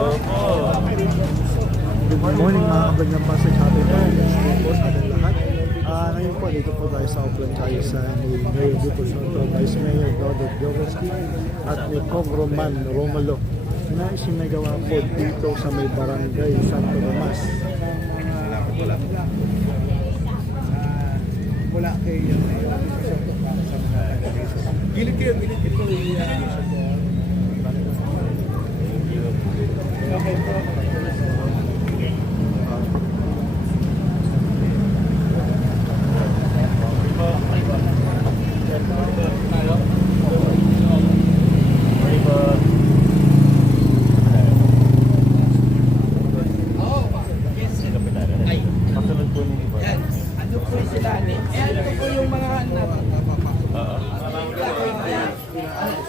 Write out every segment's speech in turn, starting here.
Good morning mga kabagyang pasay sa ating po sa ating lahat. Ngayon po, dito po tayo sa Upland Kayusan ni Mayor Dito Santo, Vice Mayor Dodot Jokoski at ni Congressman Romulo na isinagawa po dito sa may barangay Santo Tomas. Mula kay gilid kayo, gilid ito.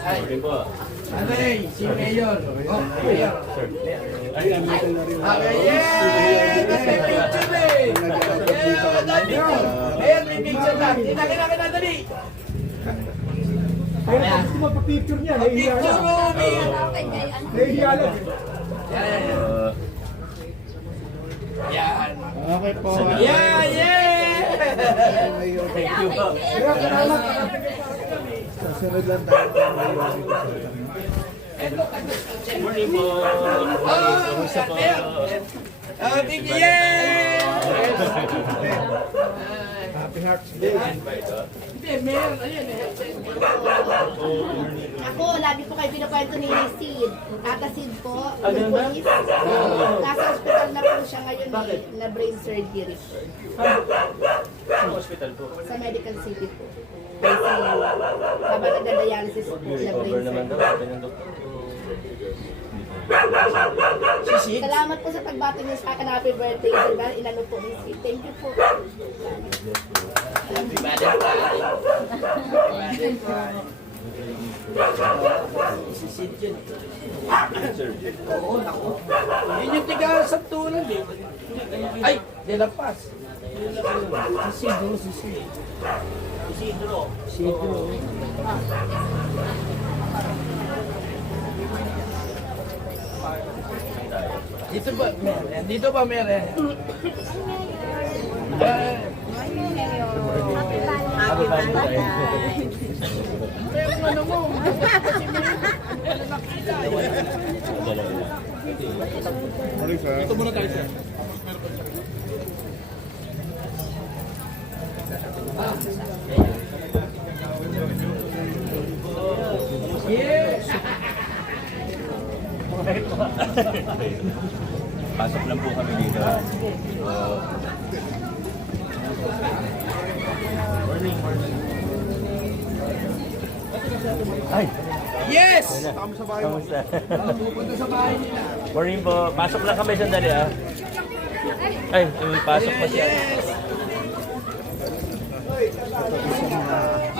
Okay po. Ay, si Mayor. Oh, Mayor. Ay, andito na rin. Yeah! Kasi picture eh! Yeah! Dali ko! Mayor, may picture lang. Tinagin na dali! Pero gusto mo pa-picture niya, nahihiya Picture lang. mo, Mayor! Nahihiya lang. Yan! Okay po. Yeah! Yeah! Thank you po. Kasunod lang tayo. Morning po. Oh! Mayor! Oh, big yeah! Happy Hearts Day. Hindi, Mayor, ayun eh. Ako, lagi po kayo pinakwento ni Sid. Tata Sid po, yung police. Nasa hospital na po siya ngayon na brain surgery. Sa hospital po. Sa Medical City po. Kasi habang nagda-dialysis po na brain Recover naman daw. surgery. Sabi ng doktor. Salamat po sa pagbati niyo sa akin. Happy birthday. Diba? Inano po ni Sid. Thank you po. Si Sid yun. Oo, naku. Yun yung tiga sa tulan eh. Ay, De La Paz. Si Sid. Isidro. Dito ba, Mer? Dito ba, Mer? Happy birthday. Ano mo? Ito muna tayo sir. Yes! Pasok lang po kami dito. Morning. Ay! Yes! Kamusta? Pupunta sa bahay nila. Morning po. Pasok lang kami sandali ah. Ay, pasok pa siya. Yes!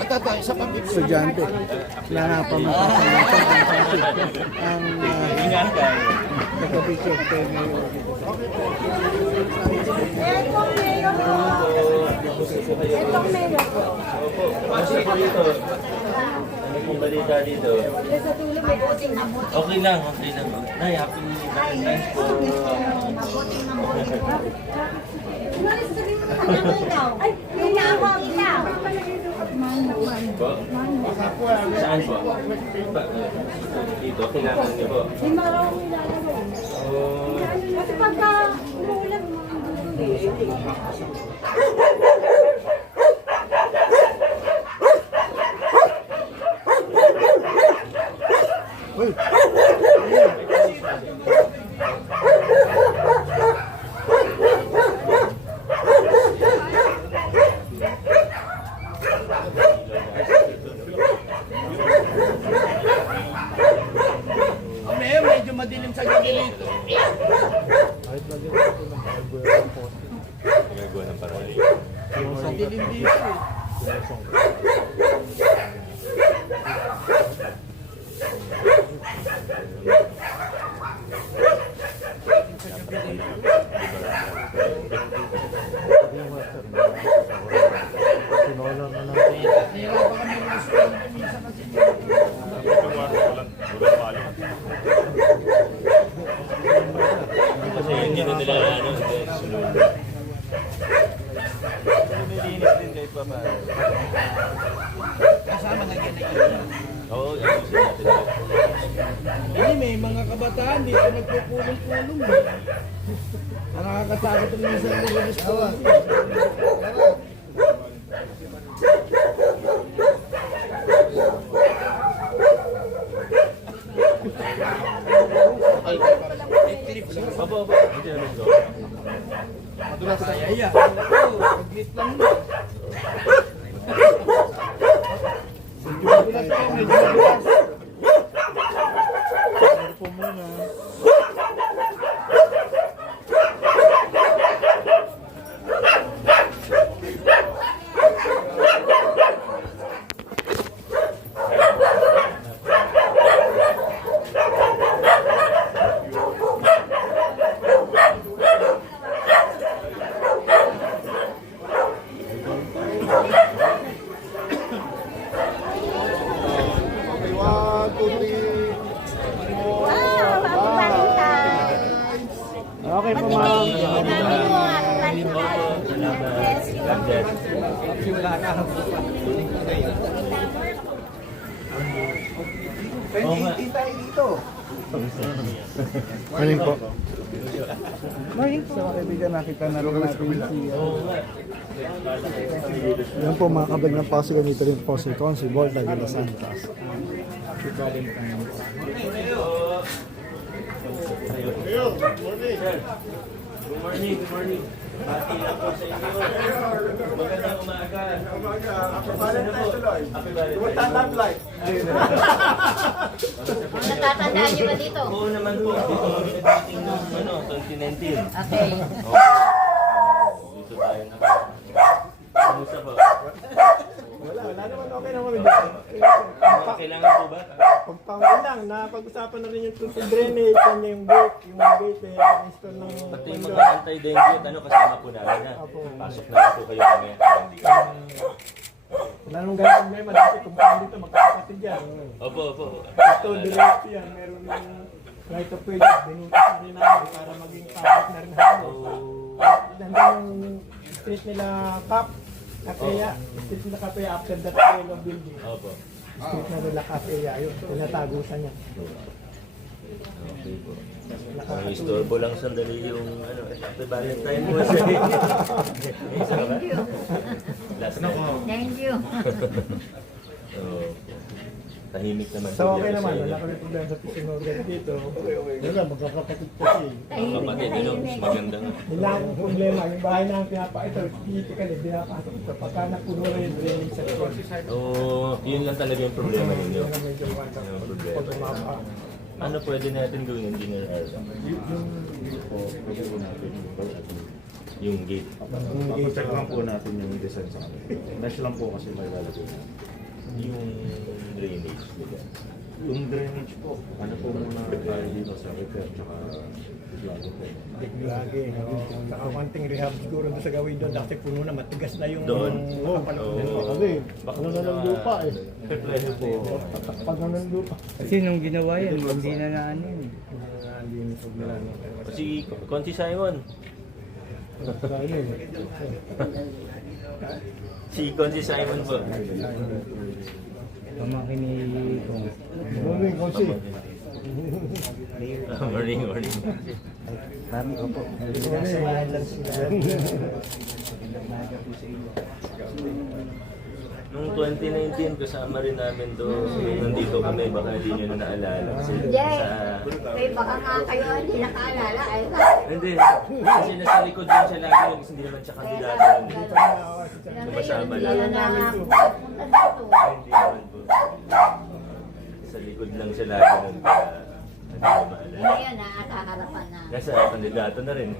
Ito, isa pang picture. Estudyante na napamatasan ang Ingat ka. nagka-picture kay Mayor. Itong mayor po. Opo. Kamusta po dito? Ano pong balita dito? Sa tulong may ating Okay lang. Nay, happy Valentine's po. Ay, pinawag na. Po? Saan po? Dito, kailangan niyo po. May maraming lalabay. Oh, Kasi pagka umuulan, Uy! Mayor, medyo madilim sa gabi dito. Kahit lagyan ito ng Bible ng post. gagawa ng paraan. Sa dilim dito eh. Tinola na natin. Nahirapan kami ng school minsan kasi. hindi ko nagpupulong-pulong. Ang nakakatakot ng minsan ng gusto. Opo, opo. Hindi namin ko. Ayaya. Pag-glit lang mo. Po muna. Okay, 1, 2, 3. Wow, happy Valentine's! Okay po, Happy ma'am. day! Happy Valentine's! Bless you. God bless. Simula na. Oo nga. tayo dito. Morning po. Morning po. Sa mga kaibigan, nakita na rin natin si... Oo nga. Yan po mga kablog ng Pasig. Ganito rin po si Consible de las Santas. Good morning, good morning. Pati lang po sa inyo. Magandang umaga. Happy Valentine's. Happy Valentine's. Natatandaan niyo ba dito? Oo naman po. Dito kami nag-meeting noong 2019. Okay. Dito tayo na. Kamusta po? Wala naman, okay naman. Kailangan po ba? Pagpangin lang, napag-usapan na rin yung tubig drainage, kanya yung gate, install ng... Pati yung mga anti-dengue at ano kasama po namin ha. Pasok na po kayo mamaya. Wala namang ganang problema, dati kumpanya dito, magkakapatid yan. Opo, opo. Ito, direct yan, meron ng right of way, binutas na rin namin para maging public na rin halos. Nandun yung street nila Cap, Kapeya, street nila Kapeya after that yellow building. Opo. Street na nila Kapeya, yun, tinatagusan niya. Okay po. Ang istorbo lang sandali yung ano, Happy Valentine mo siya. Isa ka ba? Last na po. Thank you. So, tahimik naman. So okay naman, wala ko rin problema sa fishing organ dito. Yan lang, magkakapatid kasi. Kapatid, ano, mas maganda nga. Wala akong problema, yung bahay na ito, typically, pinapasok ito. Pagka napuno na yung drainage sa likod. Oo, yun lang talaga yung problema ninyo. Yun ang medyo wala. Yung problema. Pag umapa. Ano pwede natin gawin, Engineer Arla? Yung gate. Papacheck lang po natin yung design sa amin. Mesh lang po kasi may lalagay na. Yung drainage nila. Yung drainage po, ano po muna tayo dito sa repair tsaka islago po. Lagi, no? Saka konting rehab siguro doon sa gawin doon kasi puno na matigas na yung Doon? kapaloob. Kasi, ano na ng lupa eh. Pepleno po. Pag na ng lupa. Kasi nung ginawa yan, hindi na ano yun. Si Conti Simon. Si Conti Simon po. Pamakin ni Kong. Morning, Konsi. Morning, morning. Parang ko po. Nung 2019, kasama rin namin doon. Nandito kami, baka hindi nyo na naalala. Kasi Jay, sa... baka nga kayo hindi nakaalala. Ay, Hindi, kasi nasa likod din siya lagi. Kasi hindi naman siya kandidato. Sumasama lang. Hindi na Hindi naman po. Sa likod lang siya lagi nun. Kaya hindi ko maalala. Ngayon nakakaharapan na. Nasa kandidato na rin.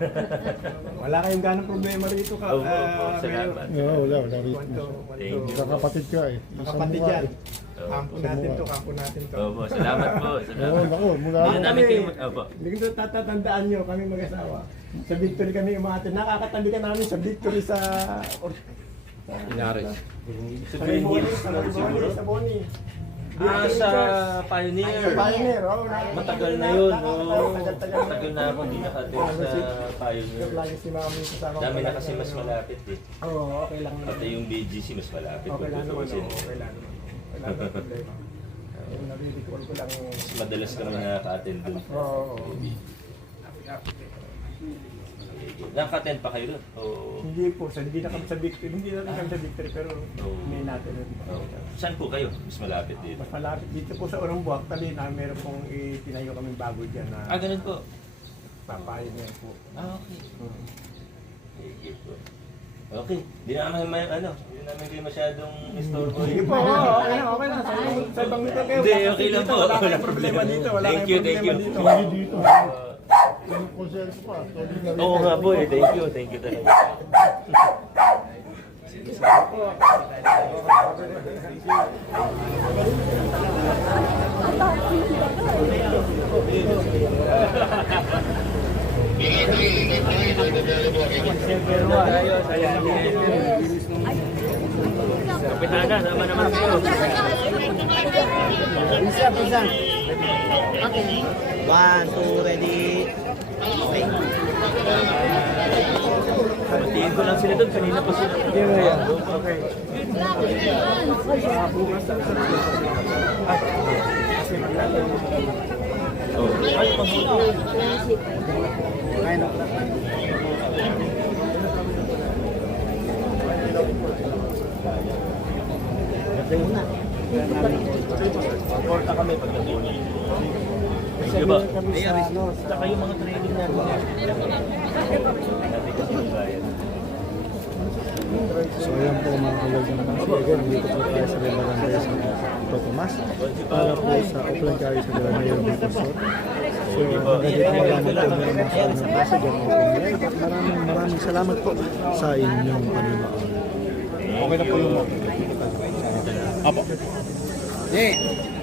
Wala kayong ganong problema rito ka. Oo, opo, salamat. Wala rito. Thank you. Magkakapatid ka eh. Kapatid yan. Oo. Kampo natin to, kampo natin to. Opo, salamat po. Oo, Salamat. naku, mula. Hindi na namin kayo Opo. Hindi ko tatatandaan nyo, kami mag-asawa. Sa victory kami umatin. Nakakatabi ka namin sa victory sa... Inaris. Sa Sa Green Boni, Hills sa naman siguro. Boni, sa Boni. Sa Pioneer. Pioneer, Matagal na yun. Oo. Tagal-tagal na. Matagal na akong hindi nakatin sa Pioneer. Lagi si Mami kasama. Dami na kasi mas malapit eh. Oo, okay lang. Pati yung BGC mas malapit. Okay lang naman. tutuusin. Okay lang naman. Wala naman problema. nare-recall ko lang. Mas madalas ka naman nakaka-attend dun. Oo. Nakaka-attend pa kayo dun? Oo. Hindi po, hindi na kami sa victory, pero may natin rin. Oo. Saan po kayo? Mas malapit dito. Mas malapit dito po sa Orongbuak, Talina, meron pong itinayo kami bago dyan na Ganun po. papayo niya po. Okay. Sige po. Okay, di namin kayo masyadong istorbo. Sige po, okay na. Sa ibang nito kayo. Hindi, okay lang po. Wala kayong problema dito. Wala Thank kayong you, thank you. problema dito. Yung konsel ko pa, tuloy na rin. Oo nga po eh, thank you talaga. Kapitana, sama naman kayo. Okay. 1, 2, ready. Okay. Matiin ko lang sila doon, kanina pa sila. Okay. Porta kami pag nag-uwi. Sige ba? Saka yung mga training natin. Natin kasi magbayad. So ayan po mga kalagyan ng again, dito po tayo sa Barangay sa Tomas para po sa offline tayo sa Barangay ng Bicosor. So dito maraming po meron mga sa inyong kaso dyan po. Maraming salamat po sa inyong panonood. Okay na po yung Apo. Yeah.